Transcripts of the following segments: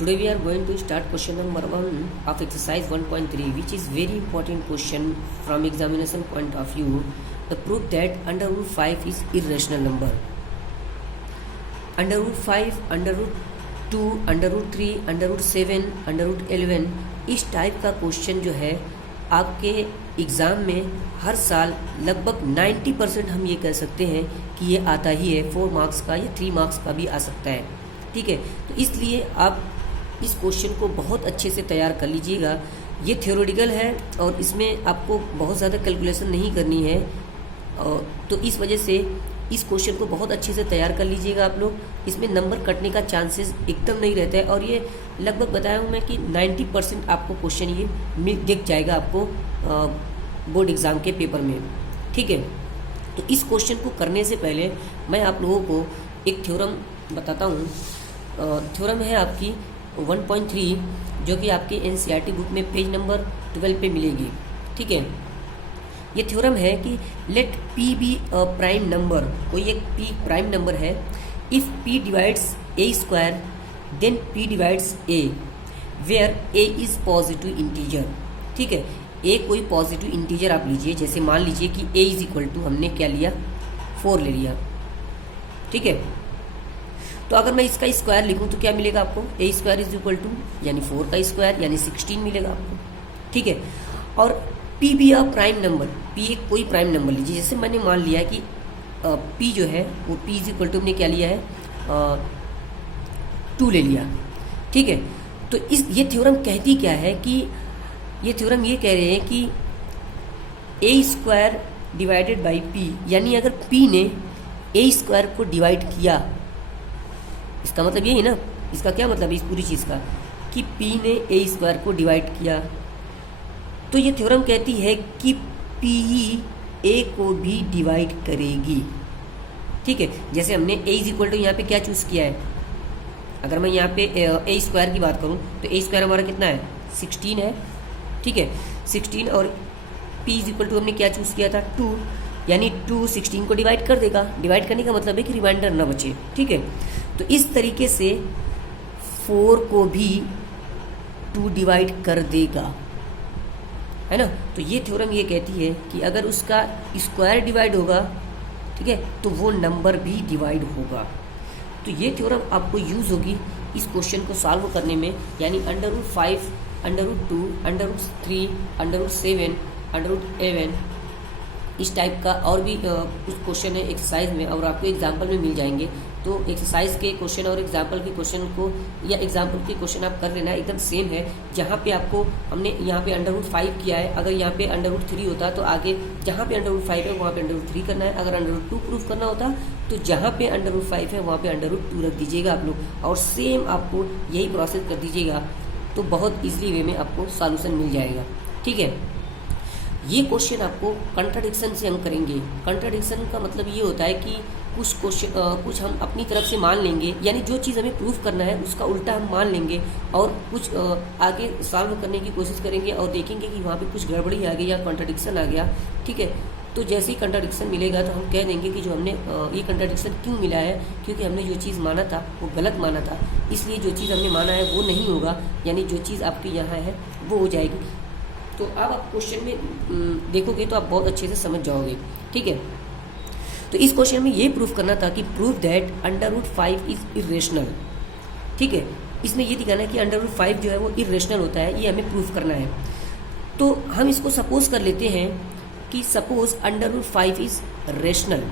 Today we are going to start question number 1 of exercise 1.3, which is very important question from examination point of view. The proof that under root 5 is irrational number. Under root 5, under root 2, under root 3, under root 7, under root 11 इस type का question जो है आपके exam में हर साल लगभग 90% हम ये कह सकते हैं कि ये आता ही है। 4 मार्क्स का या 3 मार्क्स का भी आ सकता है। ठीक है, तो इसलिए आप इस क्वेश्चन को बहुत अच्छे से तैयार कर लीजिएगा। ये थ्योरेटिकल है और इसमें आपको बहुत ज़्यादा कैलकुलेशन नहीं करनी है, तो इस वजह से इस क्वेश्चन को बहुत अच्छे से तैयार कर लीजिएगा आप लोग। इसमें नंबर कटने का चांसेस एकदम नहीं रहता है और ये लगभग बताया हूँ मैं कि 90% आपको क्वेश्चन ये दिख जाएगा आपको बोर्ड एग्ज़ाम के पेपर में। ठीक है, तो इस क्वेश्चन को करने से पहले मैं आप लोगों को एक थ्योरम बताता हूँ। थ्योरम है आपकी 1.3 जो कि आपके एनसीईआरटी बुक में पेज नंबर 12 पे मिलेगी। ठीक है, ये थ्योरम है कि let p be a prime number, कोई एक पी प्राइम नंबर है। If p divides a square then p divides a where a is positive integer. ठीक है, ए कोई पॉजिटिव इंटीजर आप लीजिए, जैसे मान लीजिए कि ए इज़ इक्वल टू हमने क्या लिया 4 ले लिया। ठीक है, तो अगर मैं इसका स्क्वायर लिखूं तो क्या मिलेगा आपको, ए स्क्वायर इज इक्वल टू यानी 4 का स्क्वायर यानी 16 मिलेगा आपको। ठीक है, और पी भी अ प्राइम नंबर, पी एक कोई प्राइम नंबर लीजिए, जैसे मैंने मान लिया कि पी जो है वो पी इज इक्वल टू हमने क्या लिया है 2 ले लिया। ठीक है, तो ये थ्योरम कहती क्या है कि ये थ्योरम ये कह रहे हैं कि ए स्क्वायर डिवाइडेड बाई पी, यानी अगर पी ने ए स्क्वायर को डिवाइड किया, इसका मतलब ये है ना, इसका क्या मतलब है इस पूरी चीज़ का कि P ने ए स्क्वायर को डिवाइड किया, तो ये थ्योरम कहती है कि P ही ए को भी डिवाइड करेगी। ठीक है, जैसे हमने ए इज इक्वल टू यहाँ पे क्या चूज़ किया है, अगर मैं यहाँ पे ए स्क्वायर की बात करूँ तो ए स्क्वायर हमारा कितना है 16 है। ठीक है, 16 और P इज इक्वल टू हमने क्या चूज़ किया था 2, यानी 2 16 को डिवाइड कर देगा। डिवाइड करने का मतलब है कि रिमाइंडर ना बचे। ठीक है, तो इस तरीके से 4 को भी 2 डिवाइड कर देगा, है ना। तो ये थ्योरम ये कहती है कि अगर उसका स्क्वायर डिवाइड होगा, ठीक है, तो वो नंबर भी डिवाइड होगा। तो ये थ्योरम आपको यूज़ होगी इस क्वेश्चन को सॉल्व करने में, यानी under root 5, under root 2, under root 3, under root 7, under root 11 इस टाइप का और भी कुछ क्वेश्चन है एक्सरसाइज में, और आपको एग्जाम्पल में मिल जाएंगे। तो एक्सरसाइज के क्वेश्चन और एग्जाम्पल के क्वेश्चन को या एग्जाम्पल के क्वेश्चन आप कर लेना, एकदम सेम है। जहाँ पे आपको हमने यहाँ पे अंडर रूट 5 किया है, अगर यहाँ पे अंडर रूट 3 होता तो आगे जहाँ पे अंडर रूट 5 है वहाँ पे अंडर रूट 3 करना है। अगर अंडर रूट 2 प्रूफ करना होता तो जहाँ पे अंडर रूट 5 है वहाँ पे अंडर रूट 2 रख दीजिएगा आप लोग, और सेम आपको यही प्रोसेस कर दीजिएगा, तो बहुत ईजिली वे में आपको सॉल्यूशन मिल जाएगा। ठीक है, ये क्वेश्चन आपको कंट्राडिक्शन से हम करेंगे। कंट्राडिक्शन का मतलब ये होता है कि कुछ क्वेश्चन कुछ हम अपनी तरफ से मान लेंगे, यानी जो चीज़ हमें प्रूफ करना है उसका उल्टा हम मान लेंगे, और कुछ आगे सॉल्व करने की कोशिश करेंगे और देखेंगे कि वहाँ पे कुछ गड़बड़ी आ गई या कंट्राडिक्शन आ गया। ठीक है, तो जैसे ही कंट्राडिक्शन मिलेगा तो हम कह देंगे कि जो हमने ये कंट्राडिक्शन क्यों मिला है, क्योंकि हमने जो चीज़ माना था वो गलत माना था, इसलिए जो चीज़ हमने माना है वो नहीं होगा, यानी जो चीज़ आपके यहाँ है वो हो जाएगी। तो अब आप क्वेश्चन में देखोगे तो आप बहुत अच्छे से समझ जाओगे। ठीक है, तो इस क्वेश्चन में ये प्रूफ करना था कि proof that under root 5 is irrational. ठीक है, इसमें ये दिखाना है कि अंडर रूट 5 जो है वो इरेशनल होता है, ये हमें प्रूफ करना है। तो हम इसको सपोज कर लेते हैं कि suppose under root 5 is rational.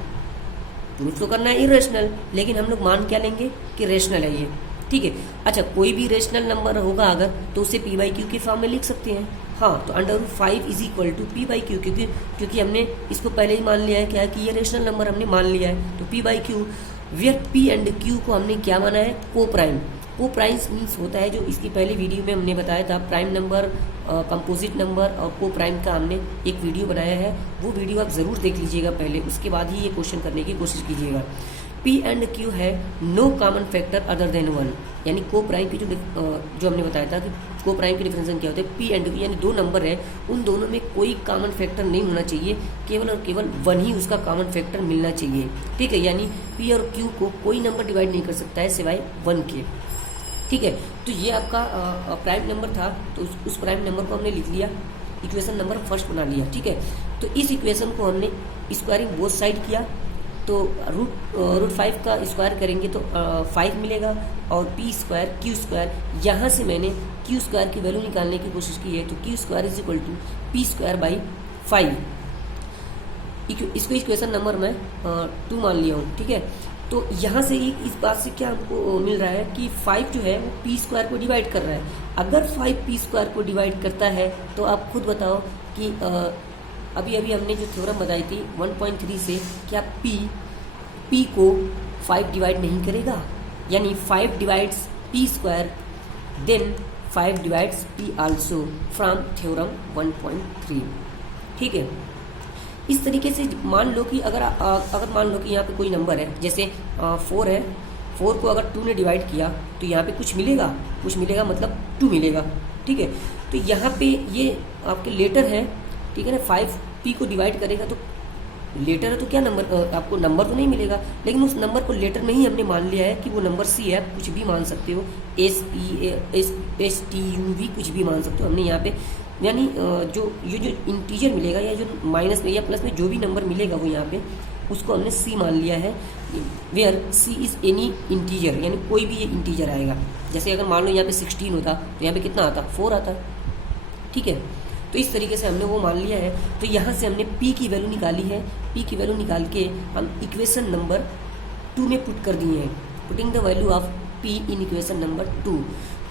Proof तो करना है इरेशनल, लेकिन हम लोग मान क्या लेंगे कि रेशनल है ये। ठीक है, अच्छा कोई भी रेशनल नंबर होगा अगर तो उसे पी बाई क्यू के फॉर्म में लिख सकते हैं। हाँ, तो under root 5 is equal to p by q, क्योंकि हमने इसको पहले ही मान लिया है क्या कि ये रेशनल नंबर हमने मान लिया है, तो p by q where p and q को हमने क्या माना है को प्राइम। को प्राइम्स मीन्स होता है जो इसकी पहले वीडियो में हमने बताया था, प्राइम नंबर, कंपोजिट नंबर और को प्राइम का हमने एक वीडियो बनाया है, वो वीडियो आप ज़रूर देख लीजिएगा पहले, उसके बाद ही ये क्वेश्चन करने की कोशिश कीजिएगा। पी एंड क्यू है no common factor other than 1, यानी को प्राइम की जो हमने बताया था कि को प्राइम की डिफरेंशिएशन क्या होता है, पी एंड क्यू यानी 2 नंबर है, उन दोनों में कोई कॉमन फैक्टर नहीं होना चाहिए, केवल और केवल 1 ही उसका कॉमन फैक्टर मिलना चाहिए। ठीक है, यानी पी और क्यू को कोई नंबर डिवाइड नहीं कर सकता है सिवाय 1 के। ठीक है। तो ये आपका प्राइम नंबर था, तो उस प्राइम नंबर को हमने लिख लिया, इक्वेशन नंबर फर्स्ट बना लिया। ठीक है, तो इस इक्वेशन को हमने स्क्वायरिंग बोथ साइड किया, तो रूट 5 का स्क्वायर करेंगे तो 5 मिलेगा, और पी स्क्वायर क्यू स्क्वायर, यहाँ से मैंने क्यू स्क्वायर की वैल्यू निकालने की कोशिश की है, तो q square is equal to p square by 5। इसको इक्वेशन नंबर मैं 2 मान लिया हूँ। ठीक है, तो यहाँ से इस बात से क्या हमको मिल रहा है कि 5 जो है वो पी स्क्वायर को डिवाइड कर रहा है। अगर 5 पी स्क्वायर को डिवाइड करता है तो आप खुद बताओ कि अभी हमने जो थ्योरम बताई थी 1.3 से, क्या पी को 5 डिवाइड नहीं करेगा, यानी 5 divides p square, then 5 divides p also from theorem 1.3। ठीक है, इस तरीके से मान लो कि अगर मान लो कि यहाँ पे कोई नंबर है, जैसे 4 है, 4 को अगर 2 ने डिवाइड किया तो यहाँ पे कुछ मिलेगा मतलब 2 मिलेगा। ठीक है, तो यहाँ पे ये आपके लेटर है, ठीक है ना, 5 पी को डिवाइड करेगा तो लेटर है, तो क्या नंबर, आपको नंबर तो नहीं मिलेगा, लेकिन उस नंबर को लेटर में ही हमने मान लिया है कि वो नंबर सी है, कुछ भी मान सकते हो, STUV कुछ भी मान सकते हो हमने यहाँ पे, यानी जो इंटीजर मिलेगा या जो माइनस में या प्लस में जो भी नंबर मिलेगा वो यहाँ पे उसको हमने सी मान लिया है, where c is any integer, यानी कोई भी ये इंटीजर आएगा। जैसे अगर मान लो यहाँ पे 16 होता तो यहाँ पे कितना आता, 4 आता। ठीक है, तो इस तरीके से हमने वो मान लिया है। तो यहाँ से हमने p की वैल्यू निकाली है, p की वैल्यू निकाल के हम इक्वेशन नंबर 2 में पुट कर दिए हैं, putting the value of p in equation number 2।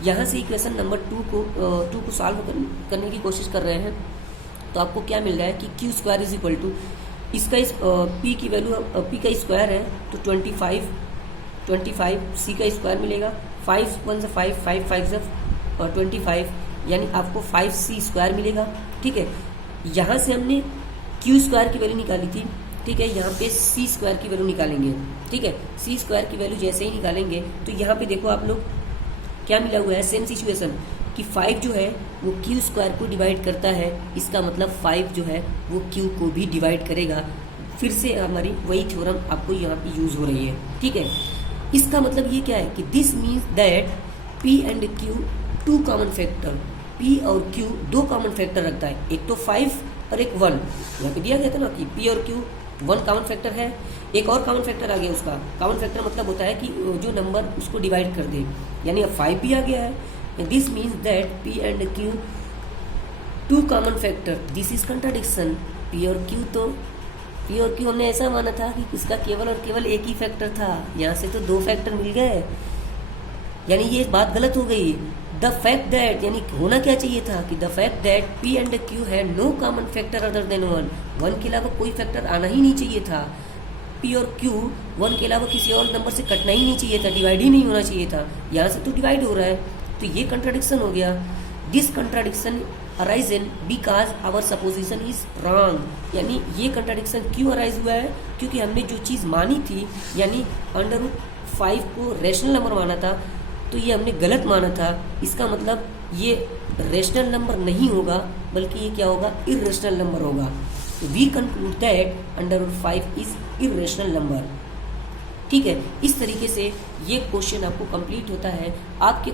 यहाँ से इक्वेशन नंबर 2 को सॉल्व करने की कोशिश कर रहे हैं, तो आपको क्या मिल रहा है कि q square is equal to, इसका p की वैल्यू, p का स्क्वायर है तो 25, c का स्क्वायर मिलेगा, 5 1 से 5, 5 5 से 25, यानी आपको 5c स्क्वायर मिलेगा। ठीक है, यहाँ से हमने क्यू स्क्वायर की वैल्यू निकाली थी। ठीक है, यहाँ पे c स्क्वायर की वैल्यू निकालेंगे। ठीक है, c स्क्वायर की वैल्यू जैसे ही निकालेंगे तो यहाँ पे देखो आप लोग क्या मिला हुआ है, सेम सिचुएशन कि 5 जो है वो क्यू स्क्वायर को डिवाइड करता है, इसका मतलब 5 जो है वो क्यू को भी डिवाइड करेगा। फिर से हमारी वही थ्योरम आपको यहाँ पे यूज हो रही है। ठीक है, इसका मतलब ये क्या है कि this means that p and q 2 common factor, p और q 2 कॉमन फैक्टर रखता है, एक तो 5 और एक 1। यहाँ पे दिया गया था ना कि p और q 1 कॉमन फैक्टर है, एक और कॉमन फैक्टर आ गया। उसका कॉमन फैक्टर मतलब होता है कि जो नंबर उसको डिवाइड कर दे, यानी अब 5 भी आ गया है। This means that p and q 2 common factor, this is contradiction. p और q, तो p और q हमने ऐसा माना था कि इसका केवल और केवल एक ही फैक्टर था, यहाँ से तो 2 फैक्टर मिल गए, यानी ये बात गलत हो गई। द फैक्ट दैट, यानी होना क्या चाहिए था कि the fact that p and q है no common factor other than 1 के अलावा कोई फैक्टर आना ही नहीं चाहिए था। p और q 1 के अलावा किसी और नंबर से कटना ही नहीं चाहिए था, डिवाइड ही नहीं होना चाहिए था, यहाँ से तो डिवाइड हो रहा है, तो ये कंट्राडिक्शन हो गया। This contradiction arisen because our supposition is wrong, यानी ये कंट्राडिक्शन क्यों अराइज हुआ है, क्योंकि हमने जो चीज़ मानी थी, यानी √5 को रैशनल नंबर माना था, तो ये हमने गलत माना था। इसका मतलब ये रैशनल नंबर नहीं होगा, बल्कि ये क्या होगा, इर्रेशनल नंबर होगा। We conclude that √5 is irrational number. ठीक है, इस तरीके से ये क्वेश्चन आपको कंप्लीट होता है। आपके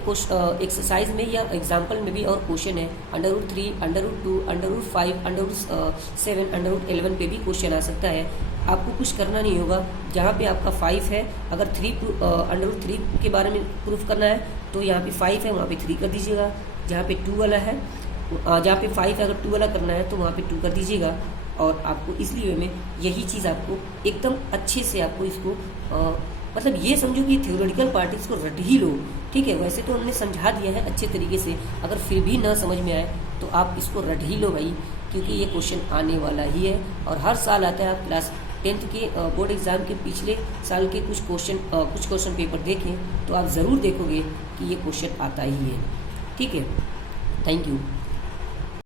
एक्सरसाइज में या एग्जाम्पल में भी और क्वेश्चन है, √3, √2, √5, √7, √11 पे भी क्वेश्चन आ सकता है। आपको कुछ करना नहीं होगा, जहाँ पे आपका 5 है, अगर √3 के बारे में प्रूफ करना है तो यहाँ पे 5 है, वहाँ पे 3 कर दीजिएगा। जहाँ पे 2 वाला है, जहाँ पे 5 है, अगर 2 वाला करना है तो वहाँ पे 2 कर दीजिएगा। और आपको इसलिए में यही चीज़ आपको एकदम अच्छे से आपको इसको मतलब ये समझो कि थ्योरेटिकल पार्ट इसको रट ही लो। ठीक है, वैसे तो हमने समझा दिया है अच्छे तरीके से, अगर फिर भी ना समझ में आए तो आप इसको रट ही लो भाई, क्योंकि ये क्वेश्चन आने वाला ही है और हर साल आता है। आप क्लास 10th के बोर्ड एग्जाम के पिछले साल के कुछ क्वेश्चन पेपर देखें तो आप ज़रूर देखोगे कि ये क्वेश्चन आता ही है। ठीक है, थैंक यू।